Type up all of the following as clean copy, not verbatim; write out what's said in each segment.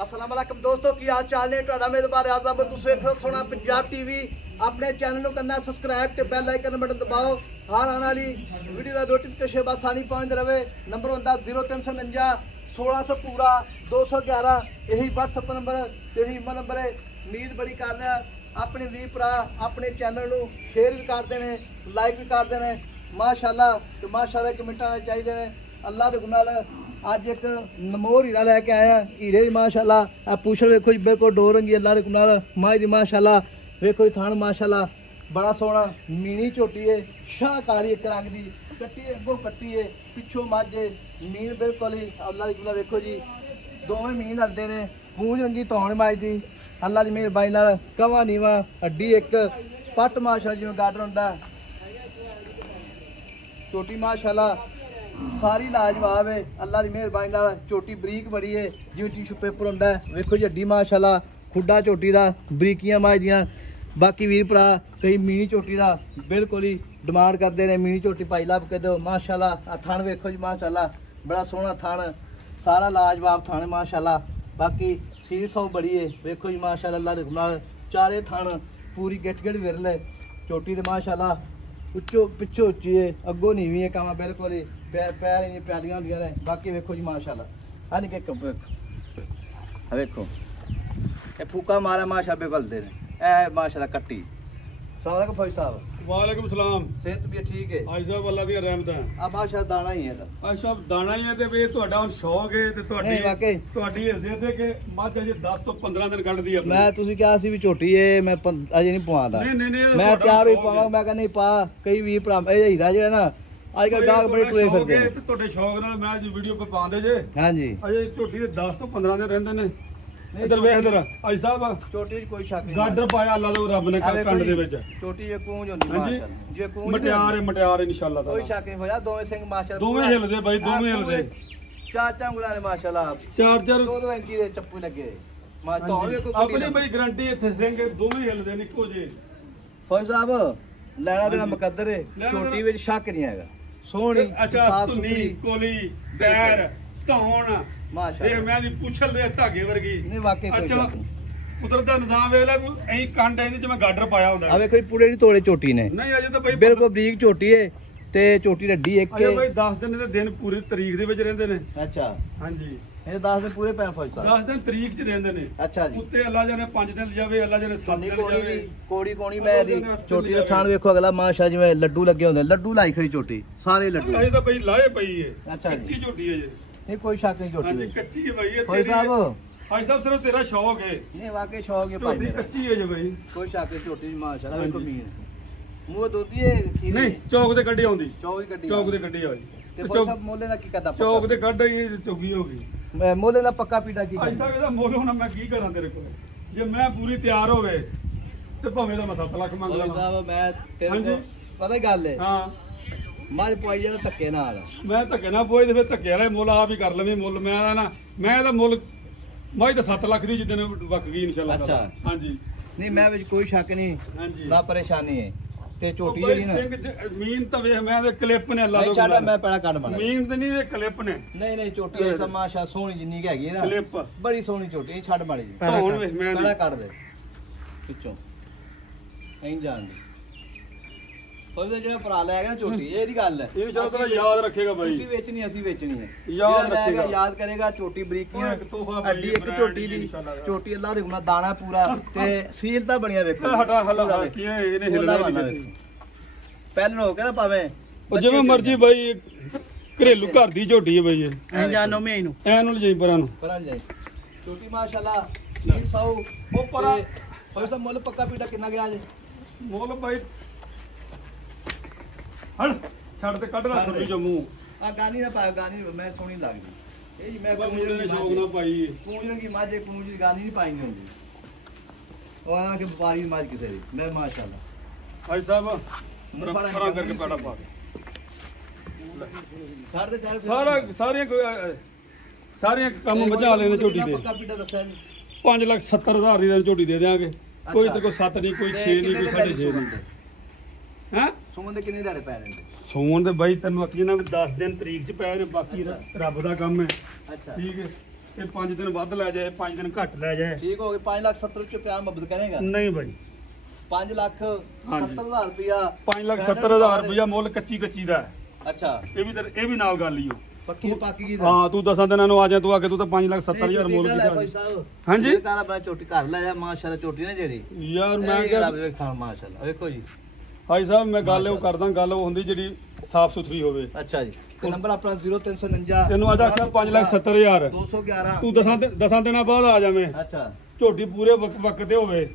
अस्सलाम वालेकुम दोस्तों की हाल चाल ने ਤੁਹਾਡਾ ਮੇਜ਼ਬਾਨ ਆਜ਼ਮ ਤੁਸੀਂ ਵੇਖ ਰਹੇ ਹੋ ਸੋਹਣਾ ਪੰਜਾਬ ਟੀਵੀ ਆਪਣੇ ਚੈਨਲ ਨੂੰ ਕਰਨਾ ਸਬਸਕ੍ਰਾਈਬ ਤੇ ਬੈਲ ਆਈਕਨ ਬਟਨ ਦਬਾਓ ਹਰ ਆਉਣ ਵਾਲੀ ਵੀਡੀਓ ਦਾ ਨੋਟੀਫਿਕੇਸ਼ਨ ਆਸਾਨੀ ਪਹੁੰਚ ਰਵੇ ਨੰਬਰ ਹੁੰਦਾ 0349 1600 पूरा 211 यही WhatsApp नंबर यही ईमेल नंबर है। उम्मीद बड़ी कर रहा अपने भी भरा अपने चैनल ਨੂੰ शेयर भी करते हैं लाइक भी करते हैं माशाल्लाह तो माशाल्लाह कमेंटा चाहिए ने अल्लाह के गुनाह अज एक नमोर हीरा लैके आया हीरे की माशाल्लाह आ पूछल वेखो जी बिल्कुल डोर रंगी अल्लाह के गुनाह माई दी माशाल्लाह वेखो जी थान माशाल्लाह बड़ा सोहना मीनी झोटी है शाह काली एक रंग की कट्टी अगों कट्टी है पिछों माझे मीन बिल्कुल ही अल्लाह की गुनाह वेखो जी दोवें मीन हलते ने पूंछ रंगी धौन माजदी अल्लाह की मेहरबानी नाल कवा नीवा हड्डी एक पट माशाल्लाह जिवें गार्डन हुंदा झोटी माशाल्लाह सारी लाजवाब है अल्लाह की मेहरबानी नाल झोटी बरीक बड़ी है जिवें टिशू पेपर हुंदा वेखो जी हड्डी माशाल्लाह खुड्डा झोटी दा बरीकियां माजदियां बाकी वीर भरा कई मीनी झोटी का बिल्कुल ही डिमांड करते हैं मीनी झोटी भाई लभ के दो माशाल्लाह आ थान वेखो जी माशाल्लाह बड़ा सोहना थान सारा लाजवाब थान माशाल्लाह बाकी सील सौ बड़ी है वेखो जी माशाल्लाह अल्लाह के नाल चारे थान पूरी गिट गिट विरल है झोटी तो माशाल्लाह उच्चो पिछो उच्ची है अगों नीवी है कामा बिल्कुल ही पैर इन प्यालियां होंदियां ने बाकी वेखो जी माशाल्लाह हाँ निके वेखो ये फूका मारा माशा बिगलते हैं ए माशाल्लाह कट्टी अस्सलाम वालेकुम फौजी साहब वालेकुम सलाम सेहत भी ठीक है आज साहब अल्लाह दी रहमत है अब माशा दाना ही है आज साहब दाना ही है ते वे ਤੁਹਾਡਾ ਹੁਣ ਸ਼ੌਕ ਹੈ ਤੇ नहीं वाकई ਤੁਹਾਡੀ ਹਜ਼ਰਤ ਹੈ ਕਿ ਮੱਝ ਅਜੇ 10 ਤੋਂ 15 ਦਿਨ ਕੱਢਦੀ ਆ मैं ਤੁਸੀਂ ਕਿਹਾ ਸੀ ਵੀ ਝੋਟੀ ਏ ਮੈਂ ਅਜੇ ਨਹੀਂ ਪਵਾਉਂਦਾ ਨਹੀਂ ਮੈਂ ਤਿਆਰ ਹੋਈ ਪਾਵਾਂ ਮੈਂ ਕਹਿੰਦਾ ਨਹੀਂ ਪਾ ਕਈ ਵੀਰ ਭਰਾ ਇਹ ਹੀਰਾ ਜਿਹੜਾ ਨਾ ਅੱਜ ਕੱਲ ਗਾਹਕ ਬੜੇ ਟੁਰੇ ਫਿਰਦੇ ਨੇ ਤੇ ਤੁਹਾਡੇ ਸ਼ੌਕ ਨਾਲ ਮੈਂ ਅੱਜ ਵੀਡੀਓ ਕੋ ਪਾਉਂਦੇ ਜੇ ਹਾਂਜੀ ਅਜੇ ਝੋਟੀ ਦੇ 10 ਤੋਂ 15 ਦਿਨ ਰਹਿੰਦੇ ਨੇ ਇਧਰ ਵੇਖ ਇਧਰ ਅੱਜ ਸਾਹਿਬ ਝੋਟੀ 'ਚ ਕੋਈ ਸ਼ੱਕ ਨਹੀਂ ਗਾਡਰ ਪਾਇਆ ਅੱਲਾ ਦੇ ਰੱਬ ਨੇ ਕੰਡ ਦੇ ਵਿੱਚ ਝੋਟੀ ਜੇ ਕੂੰਜ ਹੁੰਦੀ ਮਾਸ਼ਾਅੱਲਾ ਜੇ ਕੂੰਜ ਮਟਿਆਰ ਇਨਸ਼ਾਅੱਲਾ ਕੋਈ ਸ਼ੱਕ ਨਹੀਂ ਹੋਇਆ ਦੋਵੇਂ ਸਿੰਘ ਮਾਸ਼ਾਅੱਲਾ ਦੋਵੇਂ ਹਿਲਦੇ ਬਾਈ ਦੋਵੇਂ ਹਿਲਦੇ ਚਾਰ ਉਂਗਲਾਂ ਨੇ ਮਾਸ਼ਾਅੱਲਾ ਚਾਰ ਦੋ ਇੰਚੀ ਦੇ ਚੱਪੂ ਲੱਗੇ ਮਾਸ਼ਾਅੱਲਾ ਵੀ ਕੋਈ ਆਪਣੀ ਬਈ ਗਰੰਟੀ ਇੱਥੇ ਸਿੰਘ ਦੋਵੇਂ ਹਿਲਦੇ ਨੇ ਇੱਕੋ ਜੇ ਫੌਜ ਸਾਹਿਬ ਲੈਣਾ ਦੇਣਾ ਮੁਕੱਦਰ ਹੈ ਝੋਟੀ ਵਿੱਚ ਸ਼ੱਕ ਨਹੀਂ ਹੈਗਾ ਸੋਹਣੀ ਅੱਛਾ ਸਾਫ ਧੁੰਨੀ ਸੁਥਰੀ ਕੋਲੀ ਪੈਰ ਧੌਣ ਮਾਸ਼ਾਅੱਲਾ ਇਹ ਮੈਂ ਦੀ ਪੁੱਛਲ ਦੇ ਧਾਗੇ ਵਰਗੀ ਨਹੀਂ ਵਾਕਈ ਕੋਈ ਅੱਛਾ ਸ਼ੱਕ ਨਹੀਂ ਕੁਦਰਤ ਦਾ ਨਿਜ਼ਾਮ ਵੇਖ ਲੈ ਐਂ ਕੰਡ ਐਂ ਜਿਵੇਂ ਗਾਡਰ ਪਾਇਆ ਹੁੰਦਾ ਆ ਵੇਖੋ ਜੀ ਪੂਰੇ ਨਹੀਂ ਤੋੜੇ ਝੋਟੀ ਨੇ ਨਹੀਂ ਅਜੇ ਤਾਂ ਬਈ ਬਿਲਕੁਲ ਬਰੀਕ ਝੋਟੀ ਹੈ ਤੇ ਝੋਟੀ ਰੱਡੀ ਇੱਕ ਅਜੇ ਬਈ 10 ਦਿਨ ਦੇ ਦਿਨ ਪੂਰੀ ਤਰੀਕ ਦੇ ਵਿੱਚ ਰਹਿੰਦੇ ਨੇ ਅੱਛਾ ਹਾਂਜੀ ਇਹ 10 ਦਿਨ ਪੂਰੇ ਪੈਣ ਫੌਜ ਸਾਹਿਬ 10 ਦਿਨ ਤਰੀਕ 'ਚ ਰਹਿੰਦੇ ਨੇ ਅੱਛਾ ਜੀ ਉੱਤੇ ਅੱਲਾ ਜਾਨੇ 5 ਦਿਨ ਜਾਵੇ ਅੱਲਾ ਜਾਨੇ 7 ਦਿਨ ਜਾਵੇ ਕੋੜੀ ਕੋਣੀ ਮੈਂ ਦੀ ਝੋਟੀ ਦਾ ਥਾਣ ਵੇਖੋ ਅਗਲਾ ਮਾਸ਼ਾ ਜਿਵੇਂ ਲੱਡੂ ਲੱਗੇ ਹੁੰਦੇ ਲੱਡੂ ਲਾਈ ਖੜੀ ਝੋਟੀ ਸਾਰੇ ਲੱਡੂ ਅਜੇ ਤਾਂ ਬਈ ਲਾਏ ਪਈ ਏ ਅੱਛਾ ਜੀ ਕੱਚੀ ਝੋਟੀ ਹੈ ਜੇ ਇਹ ਕੋਈ ਸ਼ੱਕ ਨਹੀਂ ਝੋਟੀ ਹਾਂਜੀ ਵਿੱਚ ਕੱਚੀ ਹੈ ਬਈ ਇਹ ਫੌਜ ਸਾਹਿਬ ਭਾਈ ਸਾਹਿਬ ਸਿਰਫ ਤੇਰਾ ਸ਼ੌਕ ਹੈ ਨਹੀਂ ਵਾਕਈ ਸ਼ੌਕ ਹੈ ਭਾਈ ਝੋਟੀ ਮੇਰਾ ਕੱਚੀ ਹੈ ਜੇ ਬਈ ਕੋਈ ਸ਼ੱਕ ਨਹੀਂ ਝੋਟੀ ਮਾਸ਼ਾਅੱਲਾ ਵੇਖੋ ਮੀਨ ਮੂੰਹ ਦੋਦੀ ਹੈ ਖੀਰੀ ਨਹੀਂ ਚੌਕ ਤੇ ਕੱਢੀ ਆਉਂਦੀ ਚੌਕ ਦੀ ਗੱਡੀ ਚੌਕ ਤੇ ਕੱਢੀ ਆਈ ਤੇ ਫੌਜ ਸਾਹਿਬ ਮੋਲੇ ਨਾਲ ਕੀ ਕਰਦਾ ਚੌਕ ਤੇ ਕੱਢ ਆਈ ਚੌਗੀ ਹੋ ਗਈ ਮੋਲੇ ਨਾਲ ਪੱਕਾ ਪੀੜਾ ਕੀ ਅੱਜ ਕਰਦਾ ਤੱਕ ਇਹਦਾ ਮੁੱਲ ਹੁਣ ਮੈਂ ਕੀ ਕਰਾਂ ਤੇਰੇ ਕੋਲ ਜੇ ਮੈਂ ਪੂਰੀ ਤਿਆਰ ਹੋਵੇ ਤੇ ਭਾਵੇਂ ਦਾ ਮੈਂ 7 ਲੱਖ ਮੰਗ ਫੌਜ ਲਵਾਂ ਸਾਹਿਬ ਮੈਂ ਤੇਰੇ ਹਾਂਜੀ। ਕੋਲ ਪਤਾ ਹੀ ਗੱਲ ਹੈ ਹਾਂ ਮੱਝ ਪਵਾਈ ਜਾਂਦਾ ਧੱਕੇ ਨਾਲ ਮੈਂ ਧੱਕੇ ਨਾ ਪੋਏ ਤੇ ਫਿਰ ਧੱਕੇ ਵਾਲੇ ਮੁੱਲ ਆਪ ਹੀ ਕਰ ਲਵੇਂ ਮੁੱਲ ਮੈਂ ਨਾ ਮੈਂ ਇਹਦਾ ਮੁੱਲ ਮੈਂ ਤਾਂ 7 ਲੱਖ ਦੀ ਜਿੱਦਣ ਵਕ ਗਈ ਇਨਸ਼ਾਅੱਲਾ ਅੱਛਾ। ਹਾਂਜੀ ਨਹੀਂ ਮੈਂ ਵਿੱਚ ਕੋਈ ਸ਼ੱਕ ਨਹੀਂ ਹਾਂਜੀ ਨਾ ਪਰੇਸ਼ਾਨੀ ਹੈ ਤੇ ਝੋਟੀ ਬਈ ਜਿਹੜੀ ਨਾ ਸਿੰਘ ਮੀਨ ਤਾਂ ਵੇਖ ਮੈਂ ਤੇ ਕਲਿੱਪ ਨੇ ਅੱਲਾ ਨਹੀਂ ਤੋਂ ਛੱਡ ਮੈਂ ਪਹਿਲਾਂ ਕੱਢ ਬਣਾ ਮੀਨ ਤੇ ਨਹੀਂ ਇਹ ਕਲਿੱਪ ਨੇ ਨਹੀਂ ਨਹੀਂ ਝੋਟੀ ਐਸਾ ਮਾਸ਼ਾ ਸੋਹਣੀ ਜਿੰਨੀ ਕਿ ਹੈਗੀ ਹੈ ਨਾ ਕਲਿੱਪ ਬੜੀ ਸੋਹਣੀ ਝੋਟੀ ਇਹ ਛੱਡ ਮਾੜੀ ਜੀ ਧੌਣ ਵੇਖ ਮੈਂ ਪਹਿਲਾਂ ਕੱਢ ਦੇ ਵਿੱਚੋਂ ਐਂ ਜਾਣ ਦੀ ਉਹਦਾ ਜਿਹੜਾ ਭਰਾ ਲੈ ਗਿਆ ਨਾ ਝੋਟੀ ਇਹ ਦੀ ਗੱਲ ਹੈ ਇਨਸ਼ਾਅੱਲਾ ਯਾਦ ਰੱਖੇਗਾ ਬਾਈ ਤੁਸੀਂ ਵੇਚਣੀ ਅਸੀਂ ਵੇਚਣੀ ਹੈ ਯਾਦ ਜਿਹੜਾ ਲੈ ਗਿਆ, ਰੱਖੇਗਾ। ਯਾਦ ਕਰੇਗਾ ਝੋਟੀ ਬਰੀਕੀਆਂ ਇੱਕ ਤੋਹਫਾ ਬਾਈ, ਅੱਡੀ ਇੱਕ brand ਝੋਟੀ ਦੀ ਦੀ ਇਨਸ਼ਾਅੱਲਾ। ਝੋਟੀ ਅੱਲਾ ਦੇ ਗੁਣਾ ਦਾਣਾ ਪੂਰਾ ਤੇ ਸੀਲ ਤਾਂ ਬਣਿਆ ਵੇਖੋ ਹਟਾ ਹਲਾ ਕੀ ਇਹਨੇ ਹਿਲਣਾ ਨਹੀਂ ਪਹਿਲਾਂ ਹੋ ਕੇ ਨਾ ਭਾਵੇਂ ਉਹ ਜਿਵੇਂ ਮਰਜੀ ਬਾਈ ਘਰੇਲੂ ਘਰ ਦੀ ਝੋਟੀ ਹੈ ਬਾਈ ਇਹ ਐਂ ਜਾਨੋ ਮੈਂ ਇਹਨੂੰ ਐ ਨੂੰ ਲਜਾਈ ਪਰਾਂ ਨੂੰ ਪਰਾਂ ਜਾਈ ਝੋਟੀ ਮਾਸ਼ਾਅੱਲਾ ਸੀਲ ਸੌ ਉਹ ਪਰਾਂ ਹੋਏ ਸਾ ਮੁੱਲ ਪੱਕਾ ਪੀੜਾ ਕਿੰਨਾ ਗਿਆ ਜੇ ਮੁੱਲ ਬਾਈ ਹਣ ਛੱਡ ਤੇ ਕੱਢ ਲੈ ਛੋਟੀ ਜੋ ਮੂੰਹ ਆ ਗਾਨੀ ਨਾ ਪਾਇਆ ਗਾਨੀ ਮੈਂ ਸੋਹਣੀ ਲੱਗਦੀ ਇਹ ਜੀ ਮੈਂ ਮੁੰਡੇ ਨੇ ਸ਼ੌਕ ਨਾ ਪਾਈ ਕੂੰਜਣ ਕੀ ਮਾਝੇ ਕੂੰਜ ਦੀ ਗਾਨੀ ਨਹੀਂ ਪਾਈ ਹੁੰਦੀ ਉਹ ਆਣਾ ਕਿ ਵਪਾਰੀ ਮਾਝ ਕਿਸੇ ਦੀ ਮੈਂ ਮਾਸ਼ਾਅੱਲਾ ਭਾਈ ਸਾਹਿਬ ਪਰਾਂ ਕਰਕੇ ਪਾੜਾ ਪਾ ਦੇ ਛੱਡ ਦੇ ਚੱਲ ਸਾਰੀਆਂ ਕੰਮ ਮਝਾ ਲੈਣੇ ਝੋਟੀ ਦੇ ਪੱਕਾ ਪੀੜਾ ਦੱਸਿਆ ਜੀ 5,70,000 ਦੀ ਝੋਟੀ ਦੇ ਦੇਾਂਗੇ ਕੋਈ ਤੇ ਕੋਈ 7 ਨਹੀਂ ਕੋਈ 6 ਨਹੀਂ ਕੋਈ 6.5 ਨਹੀਂ ਹੈ ਸੁਮਨ ਦੇ ਕਿੰਨੇ ਦਾੜੇ ਪੈ ਰਹੇ ਸੋਣ ਦੇ ਬਾਈ ਤੈਨੂੰ ਅੱਖੀ ਨਾ 10 ਦਿਨ ਤਰੀਕ ਚ ਪਏ ਨੇ ਬਾਕੀ ਰੱਬ ਦਾ ਕੰਮ ਹੈ ਅੱਛਾ ਠੀਕ ਹੈ ਇਹ 5 ਦਿਨ ਵੱਧ ਲੈ ਜਾਏ 5 ਦਿਨ ਘੱਟ ਲੈ ਜਾਏ ਠੀਕ ਹੋ ਗਏ 5,70,000 ਚ ਪਿਆਰ ਮੁਹੱਬਤ ਕਰੇਗਾ ਨਹੀਂ ਬਾਈ 5,70,000 ਰੁਪਇਆ 5,70,000 ਰੁਪਇਆ ਮੁੱਲ ਕੱਚੀ ਦਾ ਹੈ। ਅੱਛਾ ਇਹ ਵੀ ਨਾਲ ਗੱਲ ਹੀ ਹੋ ਪੱਕੀ ਕੀ ਦਾ ਹਾਂ ਤੂੰ 10 ਦਿਨਾਂ ਨੂੰ ਆ ਜਾ ਤੂੰ ਆ ਕੇ ਤੂੰ ਤਾਂ 5,70,000 ਮੁੱਲ ਭਾਈ ਕੀਤਾ ਸਾਹਿਬ ਹਾਂਜੀ ਇਹ ਕਾਲਾ ਬਣਾ ਝੋਟੀ ਘਰ ਲੈ ਜਾ ਮਾਸ਼ਾਅੱਲਾ ਝੋਟੀ ਨਾ ਜਿਹੜੀ ਯਾਰ ਮੈਂ ਇਹ ਕਿਹਾ ਵੇਖ ਥਾਂ ਮਾਸ਼ਾਅੱਲਾ ਵੇਖੋ ਜੀ ਭਾਈ ਸਾਹਿਬ ਮੈਂ ਗੱਲ ਉਹ ਕਰਦਾ ਗੱਲ ਉਹ ਹੁੰਦੀ ਜਿਹੜੀ ਸਾਫ਼ ਸੁਥਰੀ ਹੋਵੇ ਅੱਛਾ ਜੀ ਤੇ ਨੰਬਰ ਆਪਣਾ 0349 ਤੈਨੂੰ ਅੱਜ ਆਖਿਆ 5,70,000 211 ਤੂੰ 10 ਦਿਨਾਂ ਬਾਅਦ ਆ ਜਾਵੇਂ ਅੱਛਾ ਝੋਟੀ ਪੂਰੇ ਵਕਤ ਤੇ ਹੋਵੇ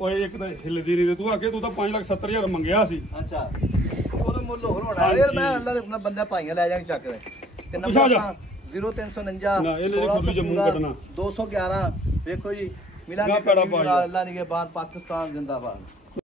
ਓਏ ਇੱਕ ਤਾਂ ਹਿੱਲਦੀ ਨਹੀਂ ਤੂੰ ਆਕੇ ਤੂੰ ਤਾਂ 5,70,000 ਮੰਗਿਆ ਸੀ ਅੱਛਾ ਉਹਦਾ ਮੁੱਲ ਹੋਰ ਹੋਣਾ ਯਾਰ ਮੈਂ ਅੱਲਾ ਦੇ ਬੰਦਾ ਭਾਈਆਂ ਲੈ ਜਾਾਂਗੇ ਚੱਕ ਦੇ ਤੇ ਪੁੱਛਾ ਨੰਬਰ ਜਾ। ਆਪਣਾ 0349 ਨਾ, ਇਹਨੇ ਨੀ ਖੁਰਲੀ ਚ ਮੂੰਹ ਕੱਢਣਾ। 211 ਵੇਖੋ ਜੀ ਮਿਲਾਂਗੇ ਨਾ ਪੈੜਾ ਪਾ ਜਾ। ਅੱਲਾ ਨਿਗਹਿਬਾਨ ਪਾਕਿਸਤਾਨ ਜਿੰਦਾਬਾਦ